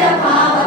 Pala.